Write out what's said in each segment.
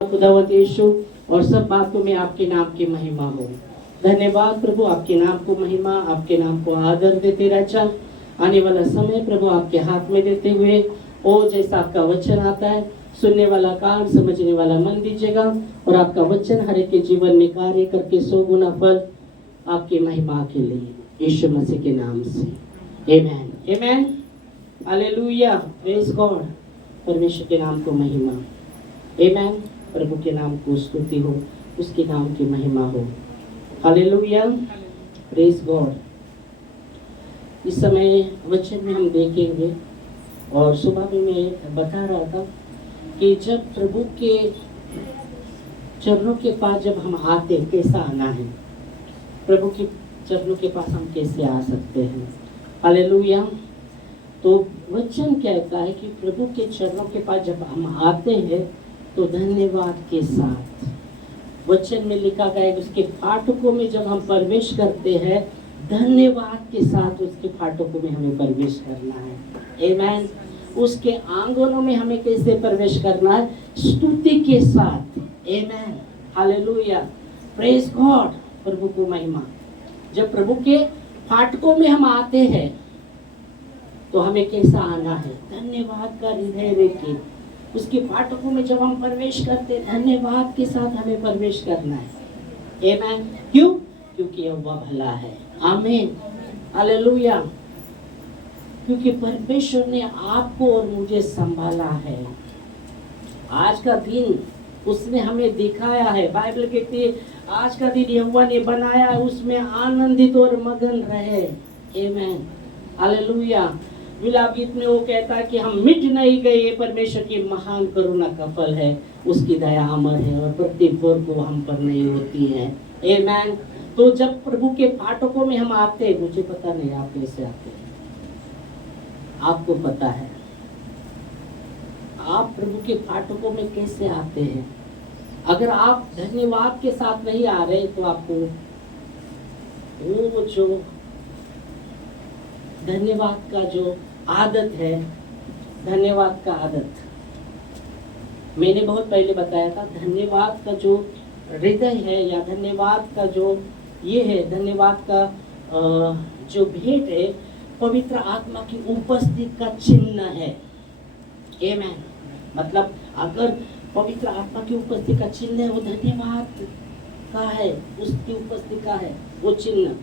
खुदावत यीशु और सब बातों में आपके नाम की महिमा हो। धन्यवाद प्रभु, आपके नाम को महिमा, आपके नाम को आदर देते राजा। आने वाला समय प्रभु आपके हाथ में देते हुए ओ जैसा आपका वचन आता है, सुनने वाला कान, समझने वाला मन दीजिएगा और आपका वचन हर एक के जीवन में कार्य करके 100 गुना फल आपकी महिमा के लिए यीशु मसीह के नाम से आमेन आमेन हालेलुया प्रेज गॉड। परमेश्वर के नाम को महिमा, आमेन। प्रभु के नाम को स्तुति हो, उसके नाम की महिमा हो। Hallelujah praise God. इस समय वचन में हम देखेंगे और सुबह में मैं बता रहा था कि जब प्रभु के चरणों के पास जब हम आते कैसा आना है, प्रभु के चरणों के पास हम कैसे आ सकते हैं। हालेलुया। तो वचन कहता है कि प्रभु के चरणों के पास जब हम आते हैं तो धन्यवाद के साथ। वचन में लिखा गया है उसके फाटकों में जब हम प्रवेश करते हैं धन्यवाद के साथ उसके फाटकों में हमें प्रवेश करना है। आमेन। उसके आंगनों में हमें कैसे प्रवेश करना है? स्तुति के साथ। Amen hallelujah praise God. प्रभु को महिमा। जब प्रभु के फाटकों में हम आते हैं तो हमें कैसा आना है? धन्यवाद का हृदय लेके उसके फाटकों में जब हम प्रवेश करते धन्यवाद के साथ हमें प्रवेश करना है। आमेन। क्यों? क्योंकि वह भला है। Amen hallelujah. क्योंकि परमेश्वर ने आपको और मुझे संभाला है। आज का दिन उसने हमें दिखाया है। बाइबल कहती है आज का दिन यहोवा ने बनाया, उसमें आनंदित और मगन रहे। आमीन हालेलुया। विलाप गीत में वो कहता है कि हम मिट नहीं गए, परमेश्वर की महान करुणा का फल है, उसकी दया अमर है और प्रत्येक भोर को हम पर नहीं होती है। आमीन। तो जब प्रभु के फाटकों में हम आते हैं, मुझे पता नहीं आप कैसे आते हैं, आपको पता है आप प्रभु के फाटकों में कैसे आते हैं। अगर आप धन्यवाद के साथ नहीं आ रहे तो आपको वो जो धन्यवाद का जो आदत है, धन्यवाद का आदत मैंने बहुत पहले बताया था। धन्यवाद का जो हृदय है या धन्यवाद का जो ये है, धन्यवाद का जो भेंट है, पवित्र आत्मा की उपस्थिति का चिन्ह है। आमीन। मतलब अगर पवित्र आत्मा की उपस्थिति का चिन्ह है वो धन्यवाद का है, उसकी उपस्थिति का है वो चिन्ह।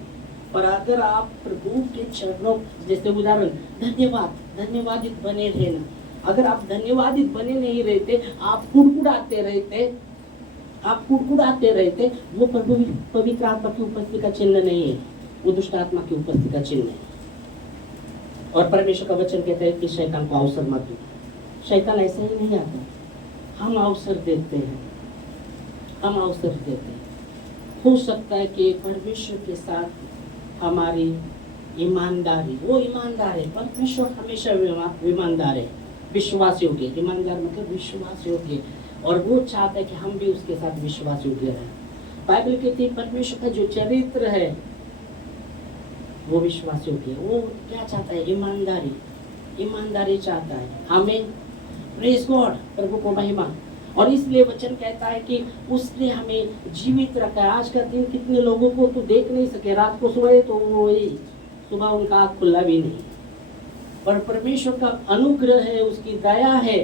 पर अगर आप प्रभु के चरणों, जैसे उदाहरण धन्यवादित बने रहना, अगर आप धन्यवादित बने नहीं रहते, आप कुड़कुड़ाते रहते, वो प्रभु पवित्र आत्मा की उपस्थिति का चिन्ह नहीं है, वो दुष्ट आत्मा की उपस्थिति का चिन्ह है। और परमेश्वर का वचन कहता है कि शैतान को अवसर मत दो। शैतान ऐसे ही नहीं आता, हम अवसर देते हैं। हो सकता है कि परमेश्वर के साथ हमारी ईमानदारी, वो ईमानदार है, परमेश्वर हमेशा ईमानदार है, विश्वास योग्य। ईमानदार मतलब विश्वास योग्य, और वो चाहता है कि हम भी उसके साथ विश्वास योग्य रहें। बाइबल कहती है परमेश्वर का जो चरित्र है वो विश्वास योग्य है। वो क्या चाहता है? ईमानदारी चाहता है। आमीन प्रेज गॉड। प्रभु को महिमा। और इसलिए वचन कहता है कि उसने हमें जीवित रखा है। आज का दिन कितने लोगों को तो देख नहीं सके, रात को सोए तो वो सुबह उनका आँख खुला भी नहीं। पर परमेश्वर का अनुग्रह है, उसकी दया है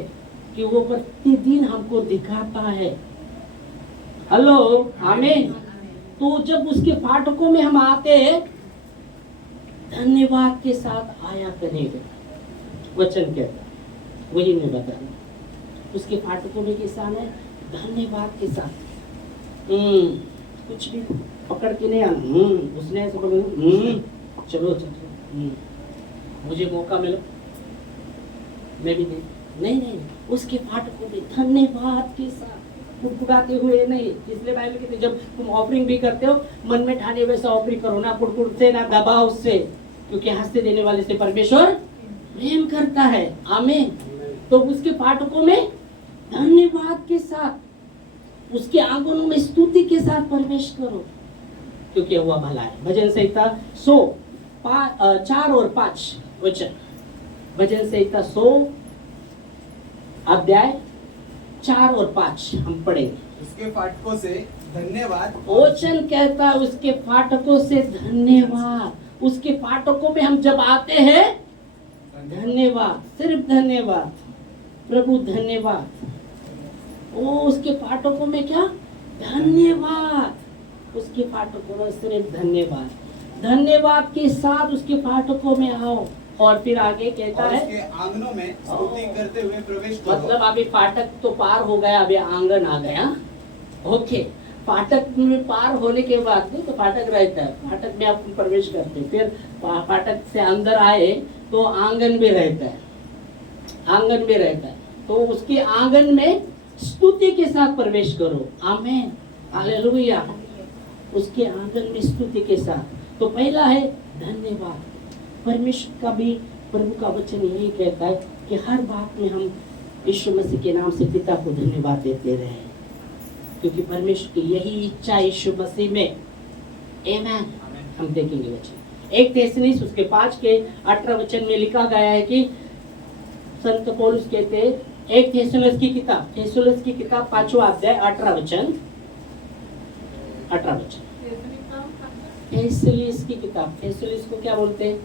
कि वो प्रतिदिन हमको दिखाता है। हेलो आमीन। तो जब उसके फाटकों में हम आते हैं धन्यवाद के साथ आया करेगा, वचन कहता है। वही मैं बता रहा हूँ, उसके फाटकों में किसान है धन्यवाद के साथ। कुछ भी पकड़ के नहीं आना। उसने ऐसे पकड़, चलो मुझे मौका मिला, मैं भी नहीं, उसके फाटकों में धन्यवाद के साथ कुड़कुड़ाते हुए नहीं। इसलिए बाइबल कहते जब तुम ऑफरिंग भी करते हो मन में ठाने वैसा ऑफरिंग करो, ना कुड़कुड़ से ना दबाव से, क्योंकि हंसते देने वाले से परमेश्वर प्रेम करता है। आमीन। तो उसके फाटकों में धन्यवाद के साथ, उसके आंगनों में स्तुति के साथ प्रवेश करो, क्योंकि वह भला है। भजन संहिता 100 4 और 5 वचन। भजन संहिता 100 अध्याय 4 और 5 हम पढ़ेंगे। उसके फाटकों से धन्यवाद। वचन कहता है उसके फाटकों से धन्यवाद। उसके फाटकों में हम जब आते हैं, धन्यवाद, सिर्फ धन्यवाद, प्रभु धन्यवाद। ओ उसके फाटकों में क्या? धन्यवाद। उसके फाटकों में सिर्फ धन्यवाद, धन्यवाद के साथ उसके फाटकों में आओ। और फिर आगे कहता और है उसके आंगनों में स्तुति करते हुए प्रवेश करो। मतलब अभी फाटक तो पार हो गया, अभी आंगन आ गया। ओके, फाटक में पार होने के बाद तो फाटक रहता है, फाटक में आप प्रवेश करते हैं, फिर फाटक से अंदर आए तो आंगन भी रहता है, आंगन भी रहता है। तो उसके आंगन में स्तुति के साथ प्रवेश करो। आमीन, हालेलुया। उसके आंगन में स्तुति के साथ। तो पहला है धन्यवाद। परमेश्वर का भी, प्रभु का वचन यही कहता है कि हर बात में हम यीशु मसीह के नाम से पिता को धन्यवाद देते रहे, क्योंकि परमेश्वर की यही इच्छा यीशु मसीह में। आमीन। हम देखेंगे वचन 1 थिस्सलुनीस उसके 5 के 18 वचन में लिखा गया है कि संत पौलुस कहते हैं, 1 थिस्सलुनीस की किताब 5वां अध्याय 18 वचन, 18 वचन। थिस्सलुनीस की किताब, थिस्सलुनीस को क्या बोलते हैं?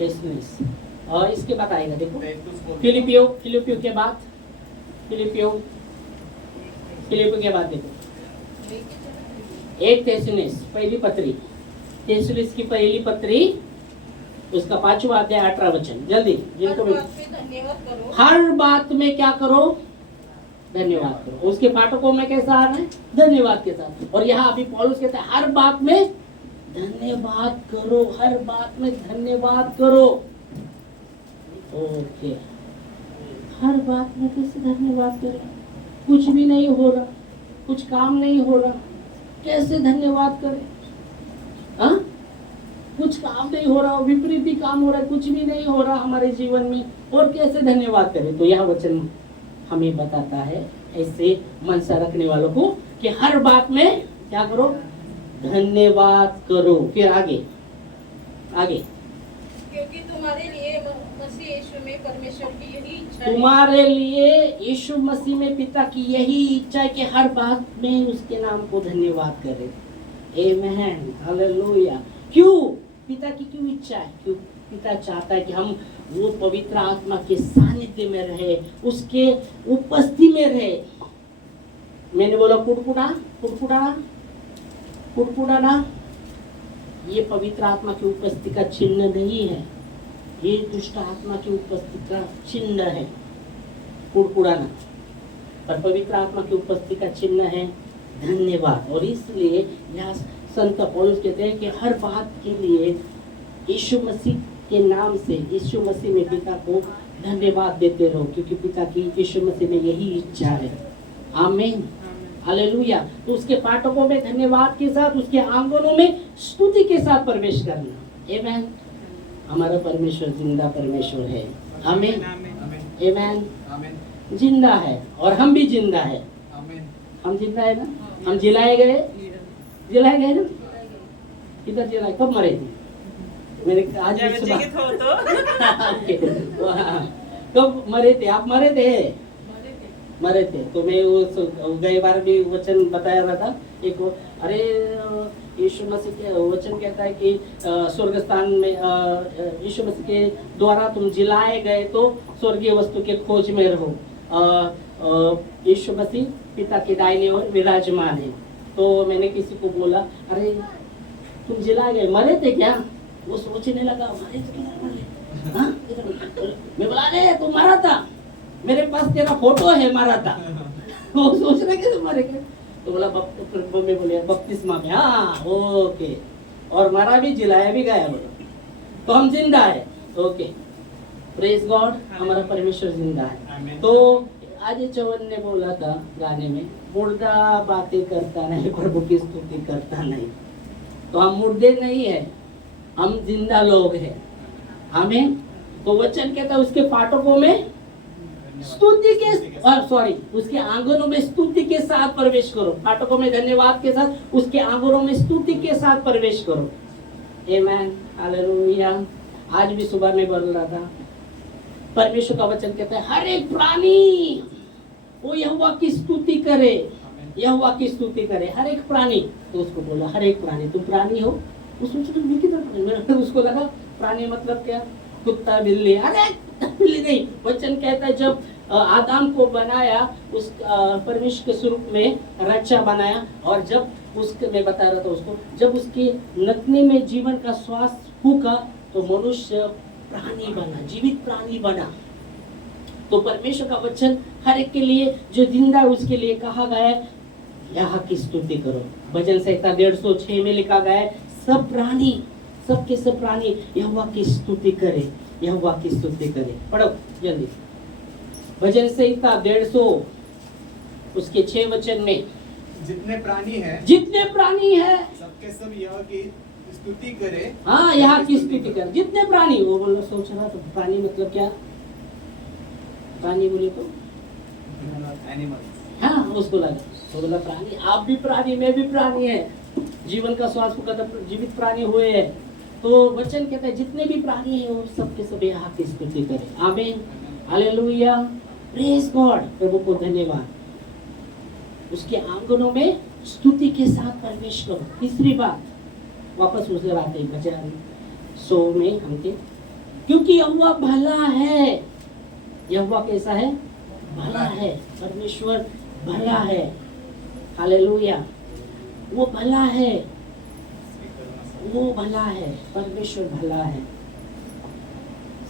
थिस्सलुनीस। और इसके बाद आएगा, देखो फिलिपियो के बाद, फिलिपियो के बाद देखो 1 थिस्सलुनीस पहली पत्री, थिस्सलुनीस की पहली पत्री उसका 5वां अध्याय 18 वचन। जल्दी जिनको भी, हर बात में क्या करो? धन्यवाद करो। उसके फाटकों में कैसा आ रहा है? धन्यवाद के साथ। और यहाँ अभी पौलुस कहता है हर बात में धन्यवाद करो, हर बात में धन्यवाद करो। ओके, हर बात में कैसे धन्यवाद करें? कुछ भी नहीं हो रहा, कुछ काम नहीं हो रहा, कैसे धन्यवाद करें? हाँ, कुछ काम नहीं हो रहा, विपरीत ही काम हो रहा है, कुछ भी नहीं हो रहा हमारे जीवन में, और कैसे धन्यवाद करें? तो यह वचन हमें बताता है ऐसे मनसा रखने वालों को कि हर बात में क्या करो? धन्यवाद करो। फिर आगे क्योंकि तुम्हारे लिए मसीह यीशु में परमेश्वर की यही इच्छा है। तुम्हारे लिए यीशु मसीह में पिता की यही इच्छा है कि हर बात में उसके नाम को धन्यवाद करें। आमीन, हालेलुया। क्यों? पिता की क्यों इच्छा है? क्यों? पिता चाहता है कि हम वो पवित्र आत्मा के सानिध्य में रहे, उसके उपस्थिति में रहे। मैंने बोला कुड़कुड़ाना, ये पवित्र आत्मा की उपस्थिति का चिन्ह नहीं है, ये दुष्ट आत्मा की उपस्थिति का चिन्ह है कुड़कुड़ाना। पर पवित्र आत्मा की उपस्थिति का चिन्ह है धन्यवाद। और इसलिए यहाँ संत पौलुस कहते हैं कि हर बात के लिए यीशु मसीह के नाम से, यीशु मसीह में पिता को धन्यवाद देते रहो, क्योंकि पिता की यीशु मसीह में यही इच्छा है। Amen, hallelujah. तो उसके फाटकों में धन्यवाद के साथ, उसके आंगनों में स्तुति के साथ प्रवेश करना। आमीन। हमारा परमेश्वर जिंदा परमेश्वर है। आमीन, आमीन। जिंदा है और हम भी जिंदा है। हम जिंदा है ना? हम जिलाए गए ना? किधर जिलाए? कब मरे थे? मेरे आज कब मरे थे? आप मरे थे। तो मैं वो गई बार भी वचन बताया रहा था एक, अरे यीशु मसीह के वचन कहता है कि स्वर्ग स्थान में यीशु मसीह के द्वारा तुम जिलाए गए तो स्वर्गीय वस्तु के खोज में रहो। यीशु मसीह पिता के दाहिने ओर विराजमान है। तो मैंने किसी को बोला, अरे तुम जिलाए गए, मरे थे क्या? वो सोचने लगा, मरे थे क्या? हाँ? मैं बोला, अरे तुम मरा था, मेरे पास तेरा फोटो है, मारा था। वो सोच रहे कि तुम मरे क्या? तो बोला मैं बोले बपतिस्मा में। हाँ, ओके। और मरा भी, जिलाया भी गया। बोला तो हम जिंदा है। ओके, प्रेज गॉड, हमारा परमेश्वर जिंदा है। तो आज चौवन ने बोला था गाने में, मुर्दा बातें करता नहीं, प्रभु की स्तुति करता नहीं। तो हम मुर्दे नहीं है, हम जिंदा लोग हैं। आमीन। तो वचन कहता है उसके फाटकों में स्तुति के, उसके आंगनों में स्तुति के साथ प्रवेश करो। फाटकों में धन्यवाद के साथ, उसके आंगनों में स्तुति के साथ प्रवेश करो। आमीन, हालेलुया। आज भी सुबह में बोल रहा था, परमेश्वर का वचन कहता है हर एक प्राणी वो यहोवा की स्तुति करे, यहोवा की स्तुति करे। हर एक प्राणी, तो उसको बोला हर एक प्राणी, तुम प्राणी हो। उसको सोचा मैं किधर प्राणी, उसको लगा प्राणी मतलब क्या, कुत्ता बिल्ली। अरे बिल्ली नहीं, वचन कहता है जब आदम को बनाया उस परमेश्वर के स्वरूप में रचा बनाया, और जब उसके, मैं बता रहा था उसको, जब उसकी नथनी में जीवन का श्वास फूका तो मनुष्य प्राणी बना, जीवित प्राणी बना। तो परमेश्वर का वचन हर एक के लिए जो जिंदा है उसके लिए कहा गया है यहाँ की स्तुति करो। भजन संहिता 106 में लिखा गया है सब प्राणी, सबके सब प्राणी यहोवा की स्तुति करे, यहोवा की स्तुति करे। पढ़ो जल्दी, भजन संहिता 150 उसके 6 वचन में, जितने प्राणी हैं, जितने प्राणी है सबके सब यह की स्तुति करे। हाँ, यहाँ की स्तुति कर। जितने प्राणी, वो बोलो सोच रहा तो प्राणी मतलब क्या, प्राणी बोले तो एनिमल्स। हाँ, उसको लगा तो बोला प्राणी, आप भी प्राणी, मैं भी प्राणी है, जीवन का श्वास को कदम जीवित प्राणी हुए हैं। तो वचन कहता है जितने भी प्राणी हैं वो सबके सब यहाँ की स्तुति करें। आमीन, हालेलुया, प्रेज गॉड, प्रभु को धन्यवाद। उसके आंगनों में स्तुति के साथ प्रवेश करो। तीसरी बात, वापस उसे आते हैं भजन 100 में हम थे, क्योंकि यहोवा भला है। यहोवा कैसा है, भला है, परमेश्वर भला है। हालेलुया, वो भला है, वो भला है, परमेश्वर भला है,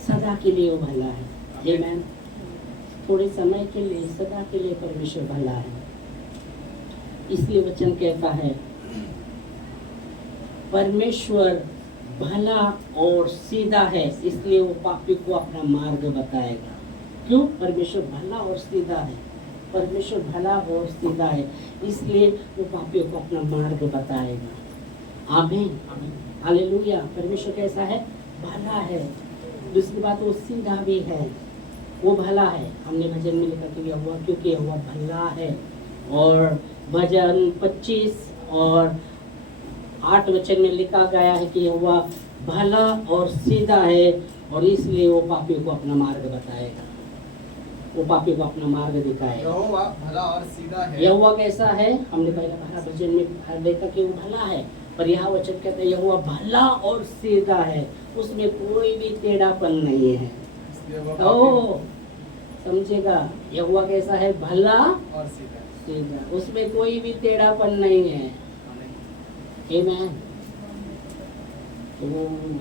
सदा के लिए वो भला है। आमीन। थोड़े समय के लिए, सदा के लिए परमेश्वर भला है। इसलिए वचन कहता है परमेश्वर भला और सीधा है, इसलिए वो पापी को अपना मार्ग बताएगा। क्यों? परमेश्वर भला और सीधा है, परमेश्वर भला और सीधा है, इसलिए वो पापियों को अपना मार्ग बताएगा। आमीन, हालेलुया। परमेश्वर कैसा है, भला है। दूसरी बात, वो सीधा भी है, वो भला है। हमने भजन में लिखा कि यहोवा, क्योंकि यहोवा भला है। और भजन 25 और 8 वचन में लिखा गया है कि यहोवा भला और सीधा है, और इसलिए वो पापियों को अपना मार्ग बताएगा, वो पापी को अपना मार्ग दिखाएगा। यहोवा भला और सीधा है। यहोवा कैसा है, हमने पहले कहा भजन में देखा कि वो भला है, पर यहाँ वचन कहते हैं यहोवा भला और सीधा है, उसमें कोई भी टेढ़ापन नहीं है। इसलिए वो ओ पापी समझेगा, यहोवा कैसा है, भला और सीधा। सीधा, उसमें कोई भी टेढ़ापन नहीं है। आमीन। तो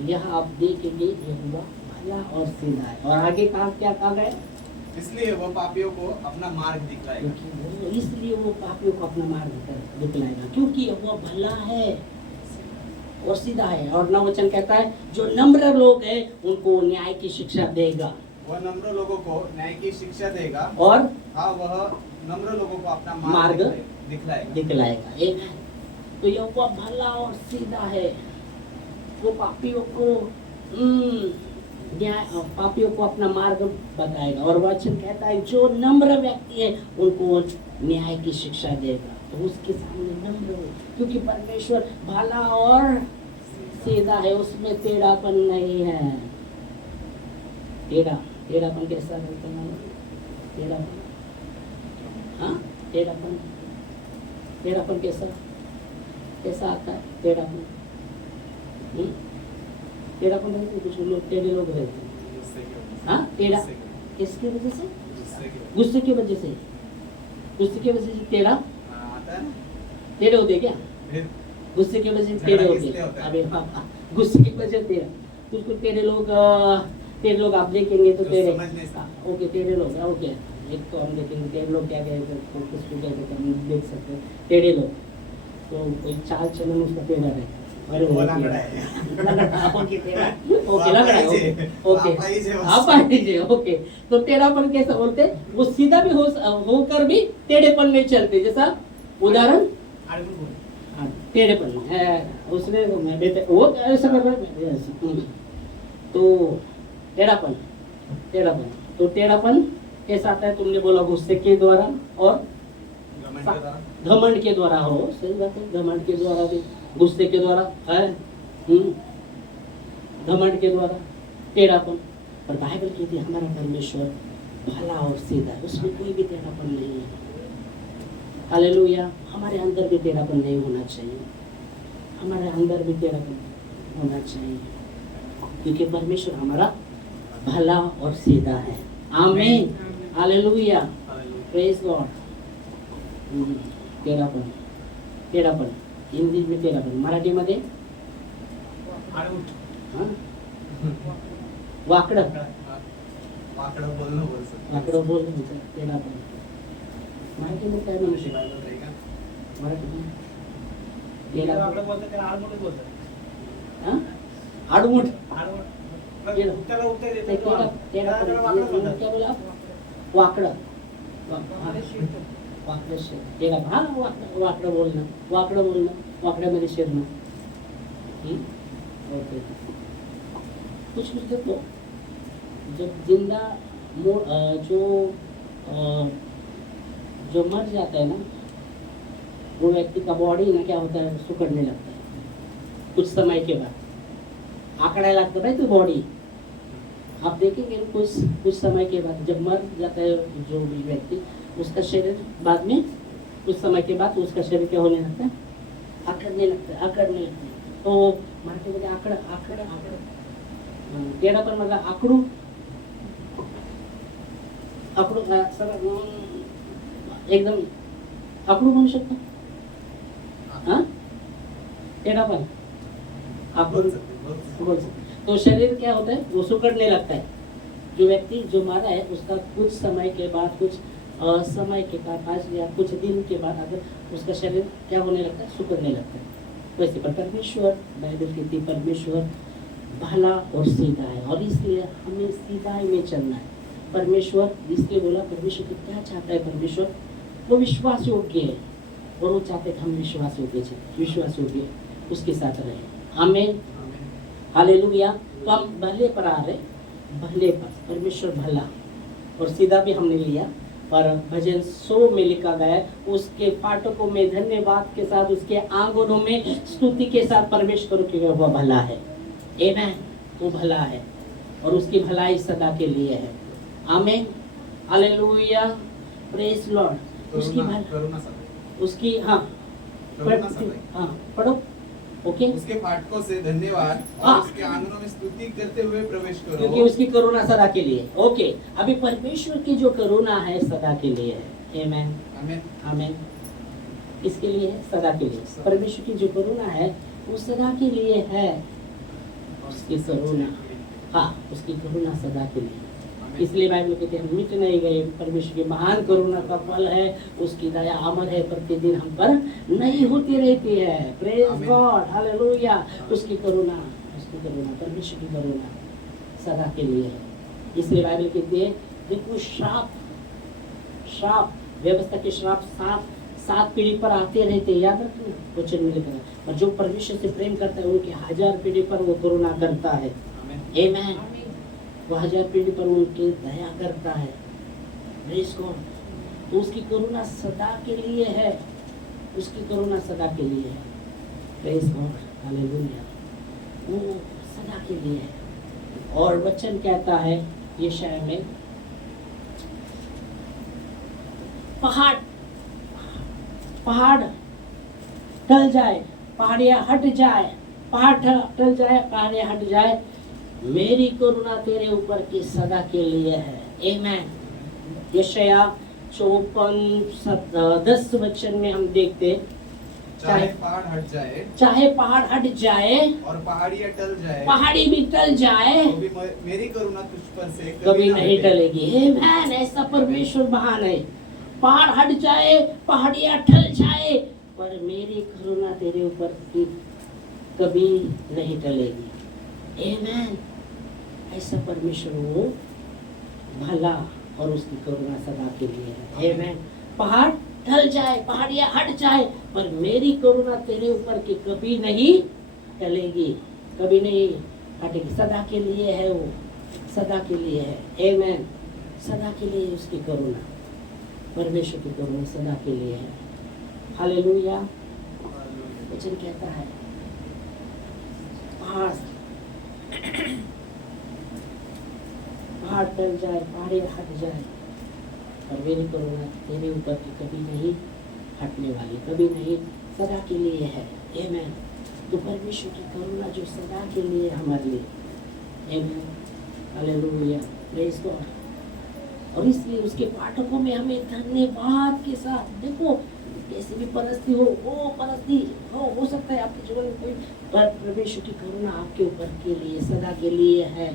यह आप देखेंगे यहोवा भला और सीधा है। और आगे कहा, क्या कहा गया, इसलिए वो पापियों को अपना मार्ग दिखलाएगा। इसलिए वो पापियों को अपना मार्ग दिखलाएगा, क्योंकि यहोवा भला है और सीधा है। और नववचन कहता है जो नम्र लोग हैं उनको न्याय की शिक्षा देगा। वह नम्र लोगों को न्याय की शिक्षा देगा, और हाँ वह नम्र लोगों को अपना मार्ग दिखलाएगा। दिखलाएगा। आमीन। तो यहोवा भला और सीधा है, वो पापियों को न्याय, पापियों को अपना मार्ग बताएगा। और वचन कहता है जो नम्र व्यक्ति है उनको न्याय की शिक्षा देगा। तो उसके सामने नम्र हो, क्योंकि परमेश्वर भला और सीधा है, उसमें टेढ़ापन नहीं है। टेढ़ापन कैसा रहता है, टेढ़ापन, हाँ टेढ़ापन, टेढ़ापन कैसा आता है, टेढ़ापन टेढ़ापन रहते हैं, कुछ लोग टेढ़े लोग रहते हैं। हाँ, टेढ़ा किसकी वजह से, गुस्से की वजह से, गुस्से की वजह से टेढ़ा आता है ना? टेढ़े होते क्या, फिर गुस्से की वजह से झगड़ा टेढ़े किसलिए होते। होता है? अबे हाँ, गुस्से की वजह से टेढ़ा, कुछ टेढ़े लोग आप देखेंगे तो जो टेढ़े, समझ नहीं सकते। ओके टेढ़े लोग, ओके एक तो हम देखेंगे टेढ़े लोग क्या कहते हैं, तो किसको कहते हैं हम देख सकते हैं टेढ़े लोग। तो कोई चाल चलन उसका टेढ़ा रहता है, अरे वो लंगड़ा है। ओके टेढ़ा, ओके लग रहा है, ओके आप आइए जो- आप आइए, ओके। तो टेढ़ापन कैसा बोलते हैं, वो सीधा भी होकर भी टेढ़ेपन में चलते। जैसा उदाहरण टेढ़ेपन उसने मैं बेटे वो ऐसा कर रहा है, yes, तो टेढ़ापन, तो टेढ़ापन कैसा आता है, तुमने बोला गुस्से के द्वारा और घमंड के द्वारा। घमंड के द्वारा हो, सही बात है, घमंड के द्वारा भी, गुस्से के द्वारा है, घमंड के द्वारा टेढ़ापन। पर बाइबल कहती है हमारा परमेश्वर भला और सीधा है, उसमें कोई भी टेढ़ापन नहीं है। हालेलुया। हमारे अंदर भी टेढ़ापन नहीं होना चाहिए, हमारे अंदर भी टेढ़ापन होना चाहिए, क्योंकि परमेश्वर हमारा भला और सीधा है। आमीन। हालेलुया। Praise God. टेढ़ापन, टेढ़ापन हिंदी में टेढ़ापन, मराठी मध्ये हां वाकडं, वाकडं बोलणं बोलतो. वाकडं बोल टेढ़ापन मराठी में काय म्हणू शकतो? शिवायला नाही का? मराठी में वाकडं टेढ़ापन बोलतात त्याला आडमुठच बोलतात. हां आडमुठ आडमुठ. केलं. त्याला उत्तर ते देतो. टेढ़ापन त्याला वाकडं ये बोलतात. क्या बोला? वाकडं वाकडं शिरतो. वाकडं शेर टेढ़ापन, हां वाकडं बोलणं, वाकडं बोलणं, वाकड्यामध्ये शिरणं. ओके। कुछ देखो, जब जिंदा जो मर जाता है ना, वो व्यक्ति का बॉडी ना क्या होता है, सुकड़ने लगता है कुछ समय के बाद, आंकड़ा लगता है तो बॉडी। आप देखेंगे कुछ समय के बाद जब मर जाता है जो भी व्यक्ति, उसका शरीर बाद में कुछ समय के बाद उसका शरीर क्या होने लगता है, आकड़ने लगता है, आकड़ने लगता है। तो मराठी मध्ये आकड़ आकड़ आकड़ टेढ़ापन मतलब आकडू आकडू एकदम आकडू म्हणू शकतो. हाँ टेढ़ापन आकडू बोल सकते. बोल सकते. तो शरीर क्या होता है, वो सुकड़ने लगता है। जो व्यक्ति जो मारा है उसका कुछ समय के बाद, कुछ समय के बाद, आज या कुछ दिन के बाद अगर उसका शरीर क्या होने लगता है, सुकड़ने लगता है। वैसे पर परमेश्वर, बाइबल कहती परमेश्वर भला और सीधा है, और इसलिए हमें सीधाई में चलना है। परमेश्वर इसलिए बोला, परमेश्वर क्या चाहता है, परमेश्वर वो विश्वास योग्य है, और वो चाहते हैं हम विश्वास योग्य उसके साथ रहे। आमीन। हालेलुया। तो हम भले पर आ रहे, भले पर परमेश्वर भला और सीधा भी हमने लिया। पर भजन 100 में लिखा गया है, उसके फाटकों में धन्यवाद के साथ, उसके आंगनों में स्तुति के साथ प्रवेश करो क्योंकि वह भला है। आमीन। वो भला है और उसकी भलाई सदा के लिए है। आमीन। हालेलुया। Praise Lord. उसकी करुणा सदा. उसकी हाँ करुणा सदा. हाँ पढ़ो। ओके। उसके फाटकों से धन्यवाद हाँ. और उसके आंगनों में स्तुति करते हुए प्रवेश क्योंकि करो. उसकी करुणा सदा के लिए। ओके। अभी परमेश्वर की जो करुणा है सदा के लिए है। आमीन। आमीन. आमीन। इसके लिए है, सदा के लिए। परमेश्वर की जो करुणा है वो सदा के लिए है। उसकी करुणा, हाँ उसकी करुणा सदा के लिए। इसलिए बाइबल कहते हैं मिट नहीं गए, परमेश्वर की महान करुणा का फल है, उसकी दया अमर है, प्रतिदिन हम पर नहीं होती रहती है। Praise God. हालेलुया। उसकी करुणा परमेश्वर की करुणा सदा के लिए है। इसलिए बाइबल कहती है देखो श्राप व्यवस्था के श्राप सात पीढ़ी पर आते रहते, याद रखना वचन में लिखा है। और जो परमेश्वर से प्रेम करता है उनके 1000 पीढ़ी पर वो करुणा करता है। आमीन। वो 1000 पीढ़ी पर उनकी दया करता है। Praise God. तो उसकी करुणा सदा के लिए है, उसकी करुणा सदा के लिए है। Praise God. हालेलुया। वो सदा के लिए है। और वचन कहता है यशायाह में, पहाड़ टल जाए, पहाड़ियाँ हट जाए, पहाड़ टल जाए, पहाड़ियाँ हट जाए, मेरी करुणा तेरे ऊपर की सदा के लिए है। आमीन। यशायाह 54:10 वचन में हम देखते, चाहे पहाड़ हट जाए और पहाड़ियाँ टल जाए, पहाड़ी भी टल जाए, तो भी मेरी करुणा तुझ पर से कभी ना नहीं हटे. टलेगी। आमीन। ऐसा परमेश्वर महान है। पहाड़ हट जाए, पहाड़ियाँ टल जाए, पर मेरी करुणा तेरे ऊपर की कभी नहीं टलेगी। आमीन। ऐसा परमेश्वर वो भला और उसकी करुणा सदा के लिए है। आमीन। पहाड़ ढल जाए, पहाड़ियाँ हट जाए, पर मेरी करुणा तेरे ऊपर की कभी नहीं टलेगी, कभी नहीं हटेगी। सदा के लिए है वो, सदा के लिए है। आमीन। सदा के लिए उसकी करुणा, परमेश्वर की करुणा सदा के लिए है। हालेलुया। वचन कहता है पहाड़ टल जाए, पहाड़े हट जाए, पर मेरी करुणा तेरे ऊपर की कभी नहीं हटने वाली, कभी नहीं, सदा के लिए है। आमेन। तो परमेश्वर की करुणा जो सदा के लिए हमारे लिए, आमेन, हालेलुया, प्रेज गॉड। और इसलिए उसके पाठकों में हमें धन्यवाद के साथ, देखो कैसे भी परिस्थिति हो, वो परिस्थिति हो सकता है आपके जीवन में कोई, पर परमेश्वर की करुणा आपके ऊपर के लिए सदा के लिए है,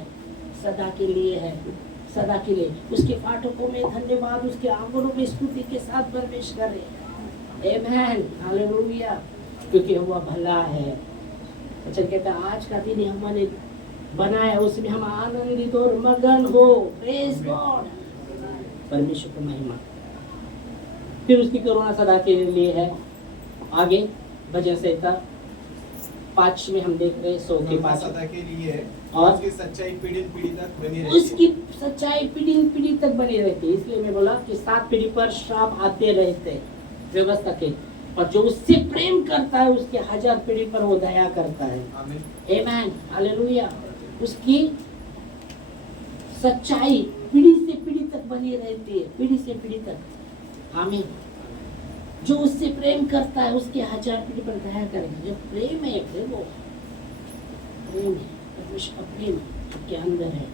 सदा के लिए है, सदा के लिए। उसके पाठकों में धन्यवाद, उसके आंगनों में स्तुति के साथ प्रवेश करें। आमेन, हालेलुया, क्योंकि वह भला है। अच्छा कहता है आज का दिन हमने बनाया, उसमें हम आनंदित और मगन हो। प्रेज गॉड, परमेश्वर को महिमा। फिर उसकी करुणा सदा के लिए है। आगे भजन संहिता 5 में हम देख रहे हैं 100 के 5 सदा के लिए है और उसकी सच्चाई पीढ़ी पीढ़ी तक बनी रहती है। उसकी सच्चाई पीढ़ी पीढ़ी तक बनी रहती है। इसलिए मैं बोला कि 7 पीढ़ी पर श्राप आते रहते व्यवस्था के, और जो उससे प्रेम करता है उसके 1000 पीढ़ी पर वो दया करता है। आमीन, आमेन, हालेलुया। उसकी सच्चाई पीढ़ी से पीढ़ी तक बनी रहती है, पीढ़ी से पीढ़ी तक। आमीन। जो उससे प्रेम करता है उसके 1000 पीढ़ी पर दया करेगा। जो प्रेम है, प्रेम है, परमेश्वर का प्रेम आपके अंदर है,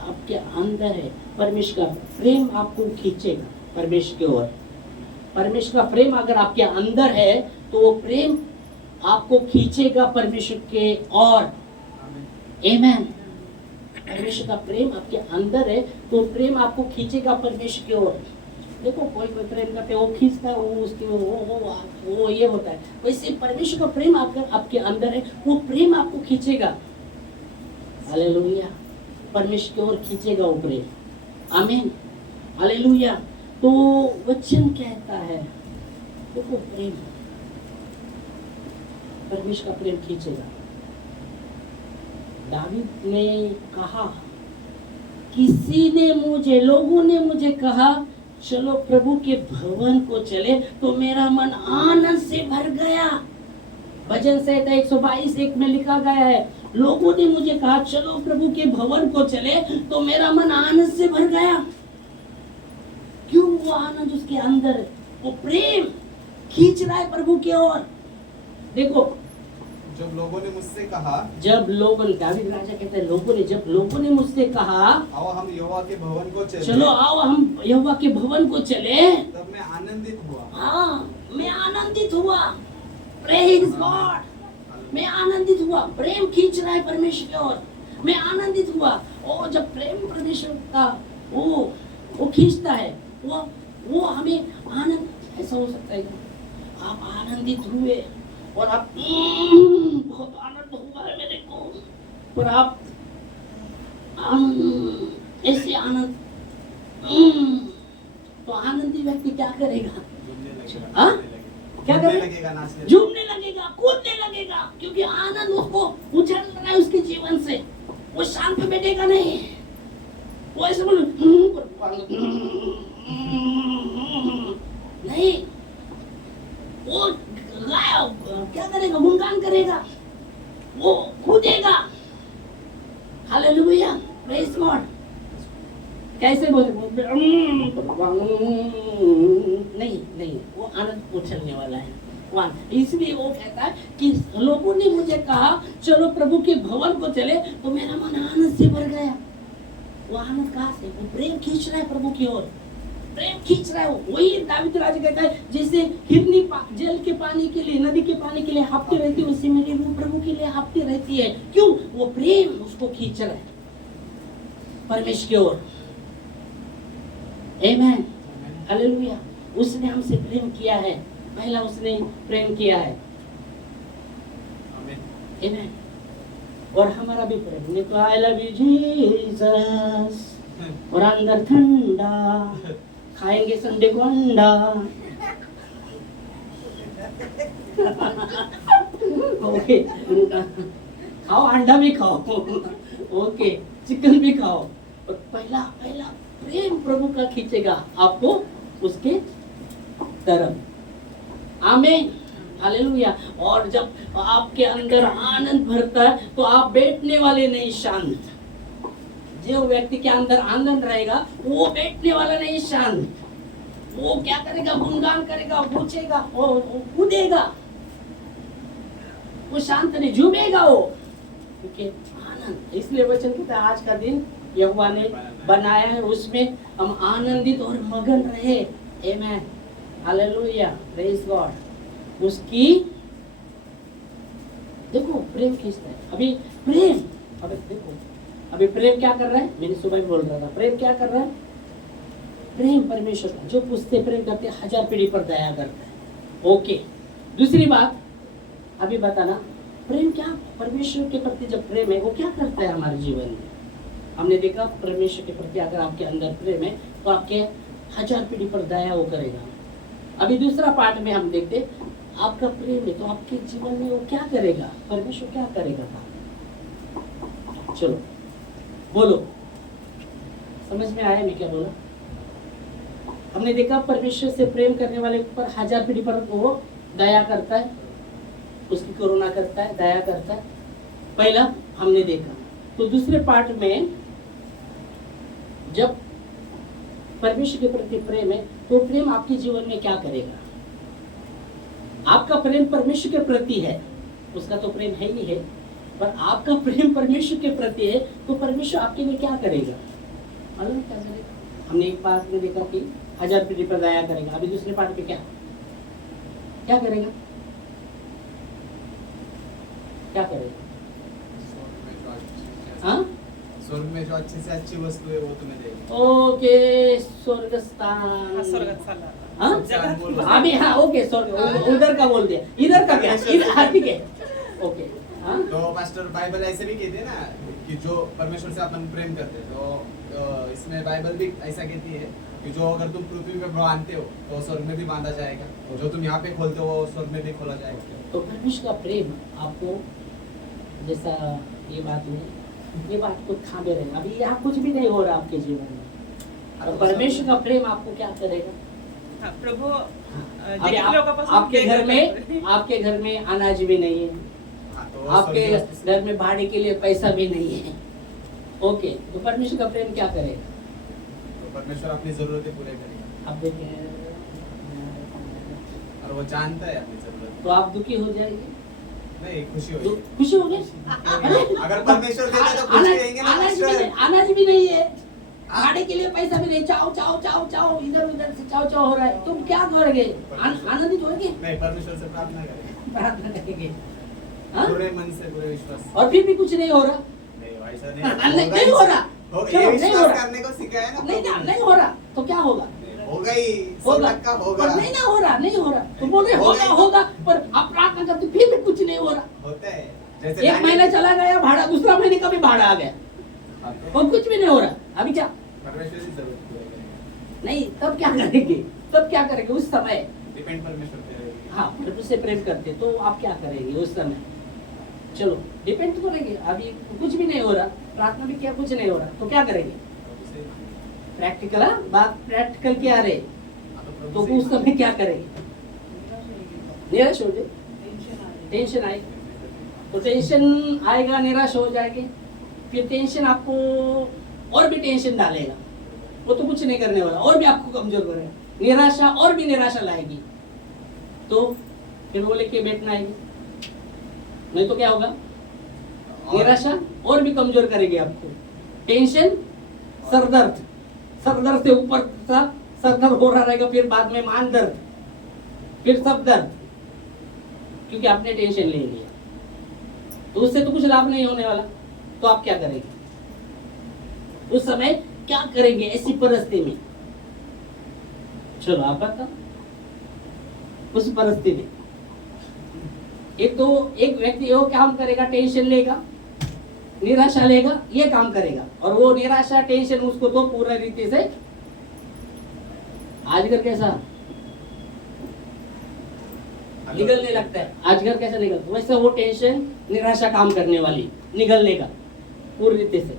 आपके अंदर है। परमेश्वर का प्रेम आपको खींचेगा परमेश्वर की ओर। परमेश्वर का प्रेम अगर आपके अंदर है तो वो प्रेम आपको खींचेगा परमेश्वर के ओर। आमीन। परमेश्वर का प्रेम आपके अंदर है तो प्रेम आपको खींचेगा परमेश्वर की ओर। देखो कोई प्रेम करते वो खींचता है, वो उसके वो ये होता है। वैसे परमेश्वर का प्रेम आपके अंदर है, वो प्रेम आपको खींचेगा। हालेलुया, परमेश्वर की ओर खींचेगा वो प्रेम। आमीन, हालेलुया। तो वचन कहता है, देखो प्रेम, परमेश्वर का प्रेम खींचेगा। दावीद ने कहा, लोगों ने मुझे कहा चलो प्रभु के भवन को चले, तो मेरा मन आनंद से भर गया। भजन संहिता 122:1 में लिखा गया है, लोगों ने मुझे कहा चलो प्रभु के भवन को चले, तो मेरा मन आनंद से भर गया। क्यों? वो आनंद उसके अंदर है, वो प्रेम खींच रहा है प्रभु की ओर। देखो जब लोगों ने मुझसे कहा, दावीद राजा कहते हैं, जब लोगों ने मुझसे कहा आओ हम यहोवा के भवन को चले, चलो आओ हम यहोवा के भवन को चले, तब मैं आनंदित हुआ। हाँ, मैं आनंदित हुआ। प्रेज गॉड, मैं आनंदित हुआ। प्रेम खींच रहा है परमेश्वर की ओर, मैं आनंदित हुआ। और जब प्रेम परमेश्वर का वो खींचता है, वो हमें आनंद, ऐसा हो सकता है आप आनंदित हुए और आप बहुत आनंद हुआ है मेरे को, पर आप ऐसे आनंद, तो आनंदी व्यक्ति क्या करेगा? हाँ? क्या करेगा? झूमने लगेगा, कूदने लगेगा, क्योंकि आनंद उसको उछल रहा है उसके जीवन से। वो शांत बैठेगा नहीं, वो ऐसे बोल नहीं, वो क्या करेगा? गुणगान करेगा, वो कूदेगा। Hallelujah, praise God. कैसे बोले? नहीं, वो आनंद उछलने वाला है। इसलिए वो कहता है कि लोगों ने मुझे कहा चलो प्रभु के भवन को चले, तो मेरा मन आनंद से भर गया। वो आनंद कहाँ से? वो प्रेम खींच रहा है प्रभु की ओर, प्रेम खींच रहा है। वही दावीद राजा कहता है, जैसे हिरनी जल के पानी के लिए, नदी के पानी के लिए हाँफती रहती है, उससे मेरी रूह प्रभु के लिए हाँफती रहती है। क्यों? वो प्रेम उसको खींच रहा है परमेश्वर की ओर। आमेन, हालेलुया। उसने हमसे प्रेम किया है, पहला उसने प्रेम किया है। आमेन। और हमारा भी प्रेम नहीं तो आई लव यू जीसस, और अंदर ठंडा, खाएंगे संडे को अंडा। ओके, खाओ, अंडा भी खाओ, ओके, चिकन भी खाओ। और पहला प्रेम प्रभु का खींचेगा आपको उसके तरफ। आमीन, हालेलुया। और जब आपके अंदर आनंद भरता है तो आप बैठने वाले नहीं, शांत जो व्यक्ति के अंदर आनंद रहेगा वो बैठने वाला नहीं, शांत। वो क्या करेगा? गुणगान करेगा, पूछेगा, वो कूदेगा, वो शांत नहीं, झूमेगा वो, क्योंकि आनंद। इसलिए वचन कहता है आज का दिन यहोवा ने बनाया है, उसमें हम आनंदित और मगन रहे। आमेन, हालेलुया, प्रेज गॉड। उसकी देखो प्रेम खींचता है। अभी प्रेम, अभी देखो अभी प्रेम क्या कर रहा है? मैंने सुबह भी बोल रहा था, प्रेम क्या कर रहा है? प्रेम परमेश्वर का, जो उससे प्रेम करते 1000 पीढ़ी पर दया करता है। ओके, दूसरी बात अभी बताना, प्रेम क्या? परमेश्वर के प्रति जब प्रेम है वो क्या करता है हमारे जीवन में? हमने देखा परमेश्वर के प्रति अगर आपके अंदर प्रेम है तो आपके 1000 पीढ़ी पर दया वो करेगा। अभी दूसरा पार्ट में हम देखते, आपका प्रेम है तो आपके जीवन में वो क्या करेगा? परमेश्वर क्या करेगा? चलो बोलो, समझ में आया मैं क्या बोला? हमने देखा परमेश्वर से प्रेम करने वाले पर 1000 पीढ़ी पर वो दया करता है, उसकी करुणा करता है, दया करता है। पहला हमने देखा। तो दूसरे पार्ट में जब परमेश्वर के प्रति प्रेम है तो प्रेम आपके जीवन में क्या करेगा? आपका प्रेम परमेश्वर के प्रति है, उसका तो प्रेम है ही है, पर आपका प्रेम परमेश्वर के प्रति है तो परमेश्वर आपके लिए क्या करेगा? मालूम क्या करेगा? हमने एक पार्ट में देखा कि 1000 पीढ़ी पर दया करेगा। अभी दूसरे पार्ट में क्या क्या करेगा? क्या करेगा? हाँ, स्वर्ग में जो अच्छी से अच्छी वस्तु है वो तुम्हें देगा। ओके, स्वर्गस्थान। स्वर्गात चालला. हाँ? जगात बोलो। अभी हाँ, ओके, स्वर्ग उधर का बोल दिया, इधर का क्या? इधर, हाँ ठीक है, ओके। हाँ? तो पास्टर बाइबल ऐसे भी कहते हैं ना कि जो परमेश्वर से अपन प्रेम करते हैं, तो इसमें बाइबल भी ऐसा कहती है कि जो अगर तुम पृथ्वी पे बांधते हो तो स्वर्ग में भी बांधा जाएगा, जो तुम यहाँ पे खोलते हो वो स्वर्ग में भी खोला जाएगा। तो परमेश्वर का प्रेम आपको, जैसा ये बात हुई, ये बात को थामे रहे। अभी यहाँ कुछ भी नहीं हो रहा आपके जीवन में, और परमेश्वर का प्रेम आपको क्या करेगा? हा, प्रभू अभी आपके घर में अनाज भी नहीं है, हाँ, तो आपके स्वर्ग घर में भाड़े के लिए पैसा भी नहीं है। ओके, तो परमेश्वर का प्रेम क्या करेगा? तो परमेश्वर अपनी जरूरतें पूरे करेगा आप देखिए, और वो जानता है अपनी जरूरत। तो आप दुखी हो जाएंगे? नहीं, खुशी होगी। खुशी हो गए? अगर परमेश्वर देता तो खुश रहेंगे ना पास्टर। अनाज भी नहीं है, भाड़े के लिए पैसा भी नहीं, चाओ चाओ चाओ चाओ, इधर उधर से चाओ चाओ हो रहा है, तुम क्या करोगे? आनंदित होगे? नहीं, परमेश्वर से प्रार्थना करेंगे प्रार्थना करेंगे, हाँ? पूरे मन से, पूरे विश्वास। और फिर भी कुछ नहीं हो रहा? नहीं, ऐसा नहीं हो रहा, हो, चलो, ये नहीं हो विश्वास रहा। करने को सिखाया ना नहीं प्रभु ने। नहीं हो रहा तो क्या होगा? होगा ही, होगा, का होगा। पर नहीं ना हो रहा, नहीं हो रहा, तो बोल रहे होगा होगा। होगा, पर आप प्रार्थना करते फिर भी कुछ नहीं हो रहा। होता है, जैसे एक लाने- महीना चला गया भाड़ा, दूसरा महीने का भी भाड़ा आ गया, हाँ, तो और कुछ भी नहीं हो रहा। अभी क्या? परमेश्वर की जरूरत पूरी करेगा। नहीं, तब क्या करेंगे? तब क्या करेंगे उस समय? डिपेंड परमेश्वर पे रहेगी। हाँ, प्रभु से प्रेम करते तो आप क्या करेंगे उस समय? चलो डिपेंड तो करेंगे। अभी कुछ भी नहीं हो रहा, प्रार्थना भी क्या, कुछ नहीं हो रहा, तो क्या करेंगे? प्रभु से- प्रैक्टिकल, बात प्रैक्टिकल क्या रहे, हाँ, तो प्रभु तो से- उस समय क्या करेंगे? निराश हो जाए, टेंशन आए, तो टेंशन आएगा, निराश हो जाएंगे, फिर टेंशन आपको और भी टेंशन डालेगा, वो तो कुछ नहीं करने वाला, और भी आपको कमजोर करेगा, निराशा और भी निराशा लाएगी, तो फिर वो लेके बैठना आएगी, नहीं तो क्या होगा? और- निराशा और भी कमजोर करेगी आपको, टेंशन, सरदर्द, सरदर्द से ऊपर का सरदर्द हो रहा रहेगा, फिर बाद में मान दर्द, फिर सब दर्द, क्योंकि आपने टेंशन ले लिया, तो उससे तो कुछ लाभ नहीं होने वाला। तो आप क्या करेंगे उस समय? क्या करेंगे ऐसी परिस्थिति में? चलो आप बताओ। उस परिस्थिति में एक तो एक व्यक्ति वो काम करेगा, टेंशन लेगा, निराशा लेगा, ये काम करेगा, और वो निराशा टेंशन उसको तो पूरा रीति से आजकल कैसा निगलने लगता है, आजकल कैसा निकलता है, वैसे वो टेंशन निराशा काम करने वाली निगलने का पूरी रीति से।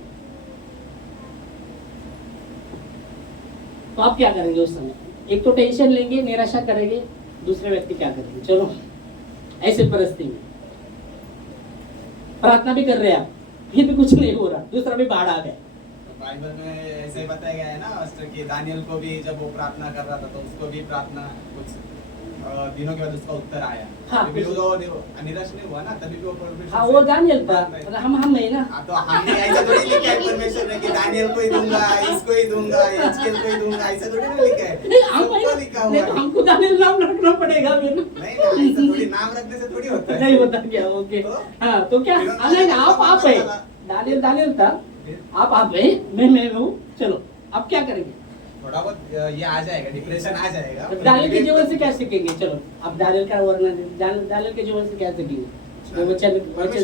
तो आप क्या करेंगे उस समय? एक तो टेंशन लेंगे, निराशा करेंगे, दूसरे व्यक्ति क्या करेंगे? चलो ऐसे परिस्थिति में प्रार्थना भी कर रहे हैं आप, फिर भी कुछ नहीं हो रहा, दूसरा भी बाढ़ आ गया, बाइबल में ऐसे ही बताया गया है ना मास्टर कि दानियल को भी जब वो प्रार्थना कर रहा था तो उसको भी प्रार्थना कुछ दिनों के बाद उसका उत्तर आया। हाँ, तभी कुछ- वो निराश नहीं हुआ ना, तभी भी वो परमेश्वर हाँ से- वो दानियल था, पर हम नहीं ना। हाँ, तो हमने ऐसा थोड़ी लिखा है परमेश्वर ने कि दानियल को ही दूंगा, इसको ही दूंगा, हिजकिय्याह को ही दूंगा, ऐसा थोड़ी ना लिखा है। नहीं, हम सबको लिखा हुआ नहीं, है। तो हमको दानियल नाम रखना पड़ेगा फिर। नहीं ना, ऐसा थोड़ी नाम रखने से थोड़ी होता है। नहीं होता क्या? ओके। तो? हाँ तो क्या? फिर नहीं नहीं, आप है। दानियल था, आप है, मैं हूँ। चलो अब क्या करेंगे? थोड़ा बहुत ये आ जाएगा, डिप्रेशन आ जाएगा। तो दानियल के जीवन से क्या सीखेंगे? चलो अब दानियल का वर्णन, दानियल के जीवन से क्या सीखेंगे? वो वचन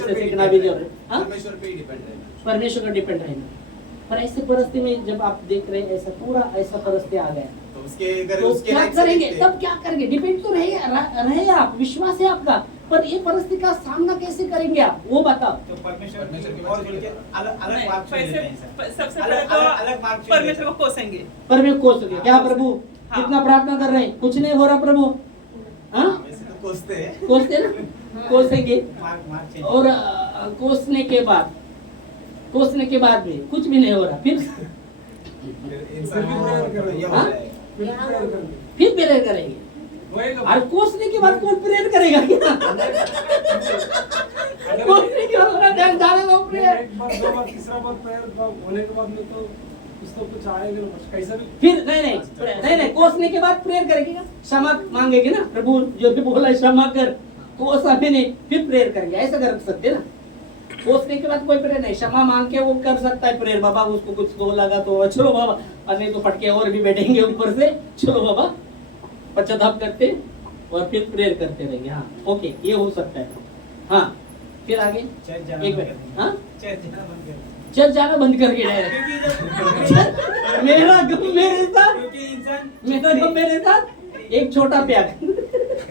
से सीखना भी जरूरी है। हाँ? परमेश्वर पे ही डिपेंड रहना। परमेश्वर का डिपेंड रहना। पर ऐसे परिस्थिति में जब आप देख रहे हैं ऐसा पूरा ऐसा परिस्थिति आ गया, तो उसके अगर तो उसके क्या लाइफ से करेंगे? देखते- तब क्या करेंगे? डिपेंड तो रहे आप, विश्वास है आपका, पर ये परिस्थिति का सामना कैसे करेंगे आप? वो बताओ। तो परमेश्वर परमेश्वर की की और बात जुड़ के करें। अलग अलग नहीं, मार्क्स पैसे- मिलते हैं सर। सबसे अलग- पहले अलग- अलग मार्क्स तो परमेश्वर को कोसेंगे। पर मैं कोस गया क्या प्रभु? हाँ। कितना प्रार्थना कर रहे हैं, कुछ नहीं हो रहा प्रभु। हाँ, हाँ, वैसे तो कोसते हैं। कोसते ना, कोसेंगे। मार्क चेंज और कोसने के बाद भी कुछ भी नहीं हो रहा, फिर फिर इंसान ये हो हाँ? जाएगा। फिर प्रेयर करेंगे। होएगा। और कोसने के बाद कौन प्रेयर करेगा क्या? कोसने के बाद ध्यान जाने दो प्रेयर। एक बार दो बार तीसरा बार प्रेयर होने के बाद में तो कुछ तो कुछ आएगा ना, कुछ कैसा भी। फिर नहीं कोसने के बाद प्रेयर करेंगे ना, क्षमा मांगेंगे ना, प्रभु जो भी बोला क्षमा कर, कोसा भी नहीं, फिर प्रेयर करेंगे। ऐसा कर सकते ना। कोसने के बाद कोई प्रेयर नहीं, क्षमा मांग के वो कर सकता है प्रेयर, बाबा उसको कुछ को लगा तो चलो बाबा, और नहीं तो फटके और भी बैठेंगे ऊपर से, चलो बाबा पश्चाताप करते और फिर प्रेयर करते रहेंगे। हाँ ओके, ये हो सकता है। हाँ फिर आगे चर्च जाना एक बंद मिनट। कर देंगे। हाँ, चर्च जाना बंद कर देंगे। चल जाना बंद करके डायरेक्ट। क्योंकि जब- मेरा गम मेरे साथ, क्योंकि इंसान मेरा गम मेरे साथ, एक छोटा प्याग।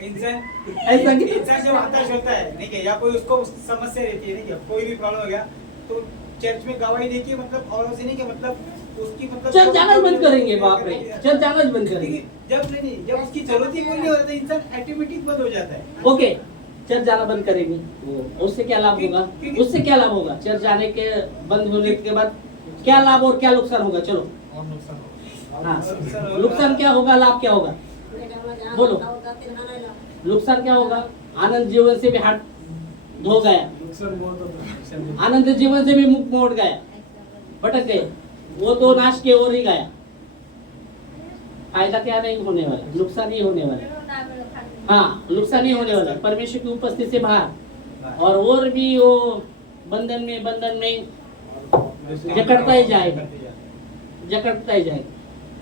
इंसान ऐसा कि- इंसान जब हताश होता है, नहीं क्या, या कोई उसको समस्या रहती है, नहीं क्या, कोई भी प्रॉब्लम हो गया तो चर्च में गवाही देके मतलब और से नहीं कि मतलब उसकी मतलब चल जाना ही बंद करेंगे, बाप रे, चल जाना ही बंद करेंगे। जब नहीं, जब उसकी जरूरत ही कोई नहीं होता, इंसान ऑटोमेटिक बंद हो जाता है। ओके, चर्च जाना बंद करेंगे। उससे क्या लाभ होगा? उससे क्या लाभ होगा? चर्च जाने के बंद होने के बाद क्या लाभ और क्या नुकसान होगा? चलो और नुकसान होगा। हाँ, नुकसान क्या होगा, लाभ क्या होगा? बोलो। नुकसान क्या होगा? आनंद जीवन से भी हाथ धो गया, नुकसान बहुत होता है। आनंद जीवन से भी मुख मोड़ गया, भटक गए, वो तो नाश की ओर ही गया। फायदा क्या नहीं होने वाला, नुकसान ही होने वाला। हाँ, नुकसान ही होने वाला, परमेश्वर की उपस्थिति से बाहर, और भी वो बंधन में जकड़ता ही जाएगा, जकड़ता ही जाएगा।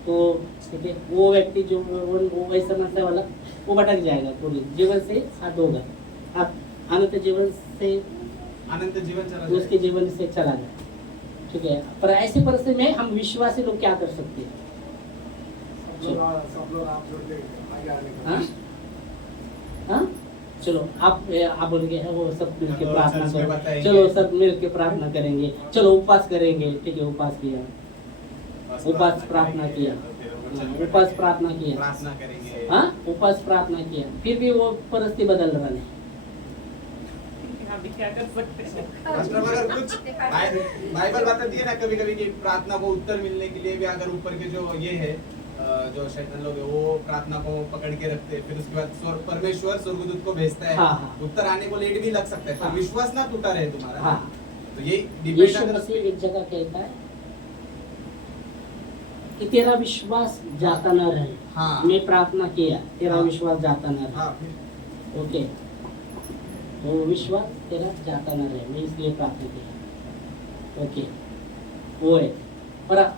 तो ठीक है, वो व्यक्ति जो वो वही समस्या वाला, वो भटक जाएगा, पूरी जीवन से हाथ होगा। आप अनंत जीवन से अनंत जीवन चला उसके जाएगा। जीवन से चला जाए, ठीक है। पर ऐसी परिस्थिति में हम विश्वासी लोग क्या कर सकते हैं? सब लोग आप जोड़ के आगे आने का। हाँ? हाँ? चलो आप बोलेंगे वो सब मिल के चलो, प्रार्थना चर्च में करो, बताएंगे। चलो सब मिल के प्रार्थना करेंगे, चलो उपवास करेंगे, ठीक है, उपवास किया, उपवास प्रार्थना किया, उपवास प्रार्थना किया, प्रार्थना करेंगे। हाँ, उपवास प्रार्थना किया, फिर भी वो परिस्थिति बदल रहा नहीं। अभी क्या कर सकते हैं? मास्टर, अगर कुछ बाइबल बताती है ना कभी कभी कि प्रार्थना को उत्तर मिलने के लिए भी अगर ऊपर के जो ये है जो शैतान लोग है वो प्रार्थना को पकड़ के रखते हैं, फिर उसके बाद परमेश्वर स्वर्गदूत को भेजता है, हाँ, हाँ। उत्तर आने को लेट भी लग सकता है, हाँ। पर विश्वास ना टूटा रहे तुम्हारा। हाँ। तो ये यीशु डिपेंड मसीह एक जगह कहता है कि तेरा विश्वास जाता न रहे। हाँ। मैं प्रार्थना किया, तेरा हाँ। विश्वास जाता न रहे। हाँ, फिर ओके, वो विश्वास तेरा जाता न रहे, मैं इसलिए प्रार्थना किया। ओके, वो है, पर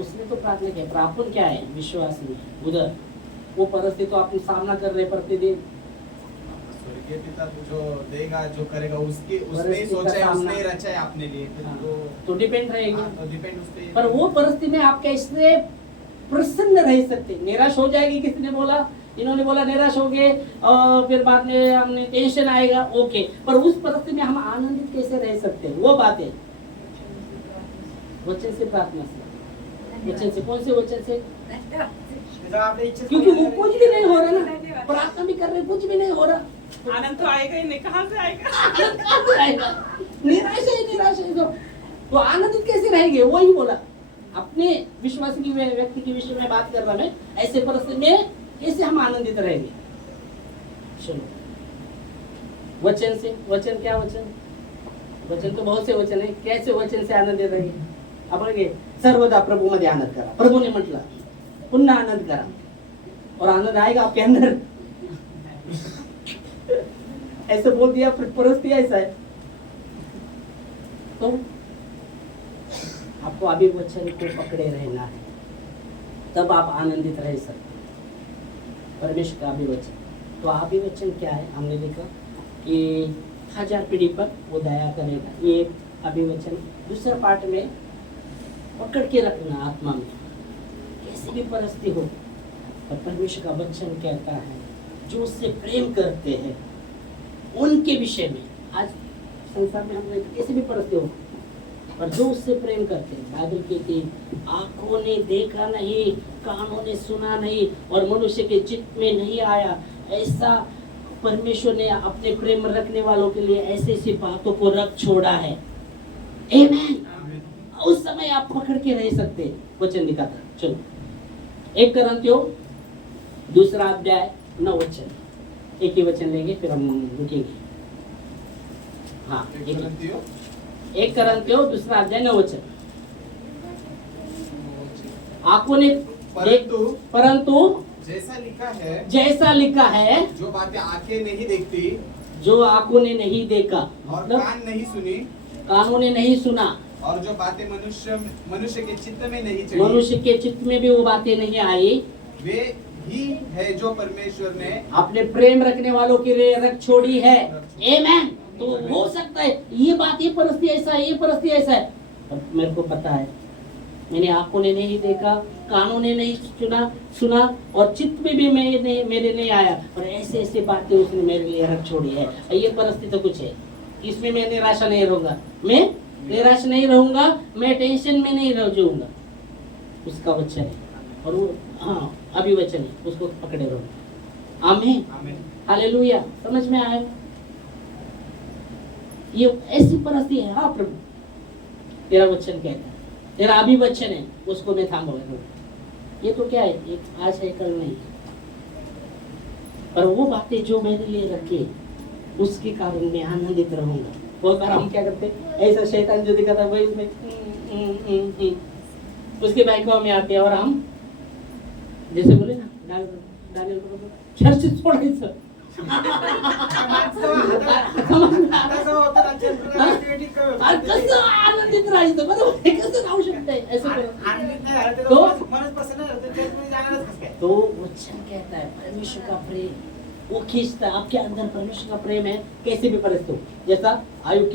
उसने तो प्रार्थना किया, पर अपन क्या है विश्वास में उधर वो परिस्थिति तो अपन सामना कर रहे प्रतिदिन। स्वर्गीय पिता जो देगा जो करेगा उसकी उसने ही परिस्थिति का सोचा है, सामना। उसने ही रचा है अपने लिए, तो हाँ, वो तो डिपेंड रहेगी। हाँ, तो डिपेंड उस पे। पर वो परिस्थिति में आप कैसे प्रसन्न रह सकते? निराश हो जाएगी, किसी ने बोला, इन्होंने बोला निराश हो गए और फिर बाद में हमने टेंशन आएगा, ओके, पर उस परिस्थिति में हम आनंदित कैसे रह सकते हैं? वो बात है वचन से, प्रार्थना से, वचन से। कौन से वचन से? जब आपने इच्छा क्योंकि वो कुछ भी नहीं हो रहा ना, प्रार्थना भी कर रहे, कुछ भी नहीं हो रहा, आनंद तो आएगा ही नहीं, कहाँ से आएगा? कहाँ से आएगा? निराश है तो आनंदित कैसे रहेंगे? वही बोला, अपने विश्वासी की व्यक्ति के विषय में बात कर रहा मैं, ऐसे परिस्थिति में कैसे हम आनंदित रहेंगे? सुनो वचन से, वचन क्या वचन? वचन तो बहुत से वचन आहे, कैसे वचन से आनंदित रहेंगे? आपण घे सर्वदा प्रभु मध्ये आनंद करा. प्रभुने म्हटलं पुन्हा आनंद करा और आनंद आएगा आपके अंदर. ऐसे बोल दिया, परिस्थिति ऐसा है. तो आपको अभी वचन को पकड़े रहना है, तब आप आनंदित रह सकते. परमेश्वर का अभिवचन. तो अभिवचन क्या है? हमने देखा कि 1000 पीढ़ी पर वो दया करेगा, ये अभिवचन. दूसरा पार्ट में पकड़ के रखना आत्मा में, कैसी भी परिस्थिति हो. और परमेश्वर का वचन कहता है जो उससे प्रेम करते हैं उनके विषय में. आज संसार में हम कैसी भी परिस्थिति हो, और जो उससे प्रेम करते हैं, बाइबल कहती है आंखों ने देखा नहीं, कानों ने सुना नहीं, और मनुष्य के चित्त में नहीं आया, ऐसा परमेश्वर ने अपने प्रेम रखने वालों के लिए ऐसी ऐसी बातों को रख छोड़ा है. आमेन. उस समय आप पकड़ के रह सकते हैं. वचन दिखाता. चलो 1 कुरिन्थियों 2 अध्याय 9 वचन. एक ही वचन लेंगे फिर हम रुकेंगे. हाँ, 1 कुरिन्थियों 2 अध्याय 9 वचन. आंखों ने परंतु जैसा लिखा है जो बातें आंखें नहीं देखती, जो आंखों ने नहीं देखा, और मतलब कान नहीं सुनी, कानों ने नहीं सुना, और जो बातें मनुष्य के चित्त में नहीं चढ़ी, मनुष्य के चित्त में भी वो बातें नहीं आई, वे ही है जो परमेश्वर ने अपने प्रेम रखने वालों के लिए रख छोड़ी है. आमेन. तो हो सकता है ये बात, ये परिस्थिति ऐसा है, ये परिस्थिति ऐसा है. अब मेरे को पता है, मैंने आंखों ने नहीं देखा, कानों ने नहीं सुना और चित्त में भी मेरे नहीं आया, और ऐसे ऐसे बातें उसने मेरे लिए रख छोड़ी है. ये परिस्थिति तो कुछ है, इसमें मैं निराशा नहीं रहूंगा, मैं निराश नहीं रहूंगा, मैं टेंशन में नहीं रह जाऊंगा. उसका वचन है, और वो हाँ अभी वचन है, उसको पकड़े रहो. आमीन. हालेलुया. समझ में आया? ये ऐसी परिस्थिति है. हाँ प्रभु तेरा वचन कहता है, तेरा अभी वचन है, उसको मैं थामूंगा. ये तो क्या है, एक आज है कल नहीं, पर वो बातें जो मेरे लिए रखे उसके कारण मैं आनंदित रहूंगा. बहुत बार हम क्या करते, ऐसा शैतान जो दिखाता है वही इसमें उसके बैकवा में आते हैं, और हम जैसे बोले ना दानियल चर्च छोडायचं. कसं आनंदित राहायचं, बरोबर, कसं राहू शकतंय ऐसे. तो वचन कहता है परमेश्वर का प्रेम वो खींचता है आपके अंदर. परमेश्वर का प्रेम है कैसे भी परिस्थिति हो. जैसा आयुब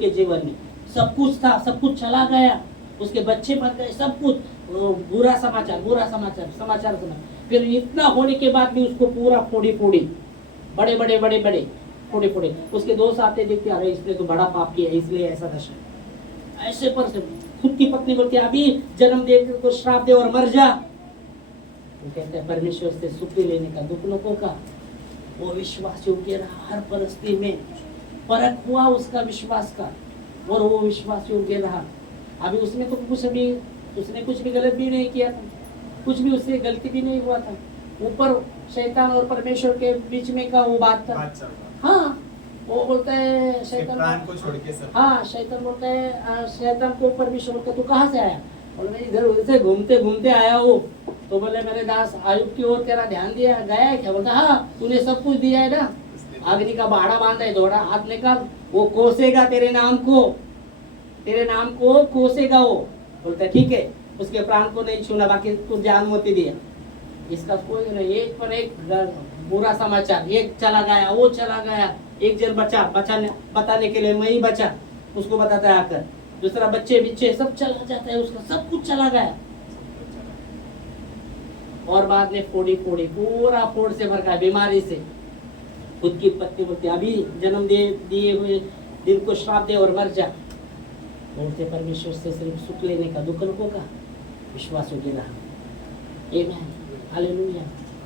के जीवन में सब कुछ था, सब कुछ चला गया, उसके बच्चे मर गए, सब कुछ बुरा समाचार सुना. फिर इतना होने के बाद भी उसको पूरा फोड़ी बड़े फोड़े. उसके दोस्त आते, देखते अरे इसने तो बड़ा पाप किया, इसलिए ऐसा दशा. ऐसे पर खुद की पत्नी बोलती अभी जन्म दे को श्राप दे और मर जा. वो कहते हैं परमेश्वर से सुख लेने का दुख लोगों का. वो विश्वास योग्य रहा, हर परिस्थिति में परख हुआ उसका विश्वास का, और वो विश्वास योग्य रहा. अभी उसने तो उसने कुछ भी गलत भी नहीं किया था, कुछ भी उससे गलती भी नहीं हुआ था. ऊपर शैतान और परमेश्वर के बीच में का वो बात था. हाँ, वो बोलता है शैतान को छोड़ के सब. हाँ, शैतान बोलता है, शैतान को परमेश्वर बोलता है तू कहाँ से आया? बोले मैं इधर उधर से घूमते आया हूँ. तो बोले मेरे दास आयुब की ओर तेरा ध्यान दिया गया है क्या? बोलता हाँ, तूने सब कुछ दिया है ना, अग्नि का बाड़ा बांधा है, थोड़ा हाथ निकाल, वो कोसेगा तेरे नाम को कोसेगा वो. बोलता है ठीक है, उसके प्राण को नहीं छूना, बाकी तू जान मोती दिया. इसका कोई नहीं. एक पर एक बुरा समाचार, एक चला गया, वो चला गया, एक जन बताने के लिए मैं ही बचा, उसको बताता है आकर. दूसरा बच्चे सब चला जाता है, उसका सब कुछ चला गया. और बाद में फोड़ी पूरा फोड़ से भर गया बीमारी से. खुद की पत्नी बोलती अभी जन्म दिए हुए दिन को श्राप दे और मर जा. बोलते परमेश्वर से सिर्फ सुख लेने का दुख लोगों का विश्वास होगी रहा. आमीन. हालेलुया.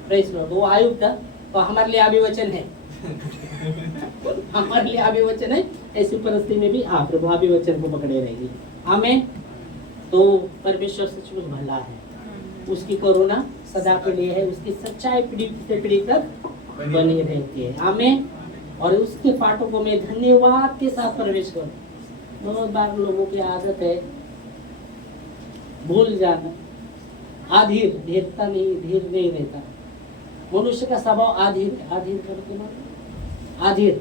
Praise Lord. वो आयुब था, तो हमारे लिए अभी वचन है. हमारे लिए अभी वचन है. ऐसी परिस्थिति में भी आप प्रभु अभी वचन को पकड़े रहेंगे. आमीन. तो परमेश्वर सचमुच भला है, उसकी करुणा सदा के लिए है, उसकी सच्चाई पीढ़ी से पीढ़ी तक बनी रहती है। आमीन। और उसके फाटकों में धन्यवाद के साथ प्रवेश करो। बहुत बार लोगों की आदत है भूल जाना, आधीर, धीरता नहीं, धीर नहीं रहता। मनुष्य का स्वभाव आधीर है। आधीर करके ना, आधीर,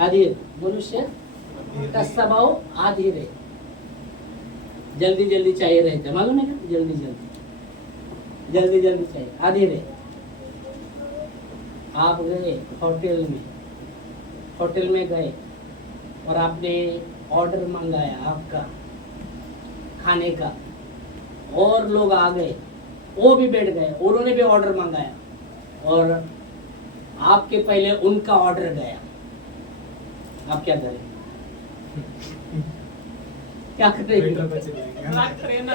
आधीर मनुष्य का स्वभाव आधीर है, जल्दी जल्दी चाहिए रहता है, मालूम है क्या? जल्दी जल्दी, जल्दी जल्दी चाहिए, आधीर है। आप गए होटल में गए और आपने ऑर्डर मंगाया आपका खाने का, और लोग आ गए, वो भी बैठ गए, उन्होंने भी ऑर्डर मंगाया और आपके पहले उनका ऑर्डर गया, आप क्या करें? क्या करेंगे? राग करेन ना.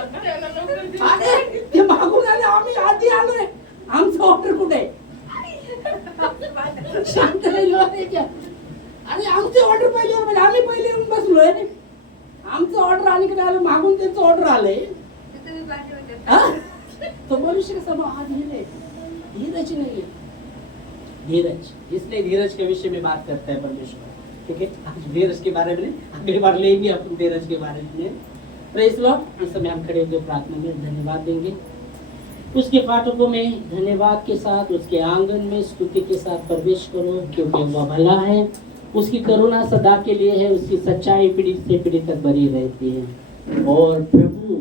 अरे ते मागून आले, आम्ही आधी आलोय, आमचं ऑर्डर कुठे? शांत राहिलो आहे क्या? अरे आमचे ऑर्डर पहिले म्हणजे आम्ही पहिले येऊन बसलोय, आमचं ऑर्डर आली की आलं, मागून त्यांचं ऑर्डर आलंय. हाँ? तो मनुष्य का स्वभाव आधीर है, धीरज नहीं है। धीरज, इसलिए धीरज के विषय में बात करता है परमेश्वर। ठीक है, आज धीरज के बारे में, अगली बार लेंगे अपन धीरज के बारे में। Praise Lord. इस समय हम खड़े होकर प्रार्थना में धन्यवाद देंगे। उसके फाटकों में धन्यवाद के साथ, उसके आंगन में स्तुति के साथ प्रवेश करो, क्योंकि वह भला है, उसकी करुणा सदा के लिए है, उसकी सच्चाई पीढ़ी से पीढ़ी तक बनी रहती है। और प्रभु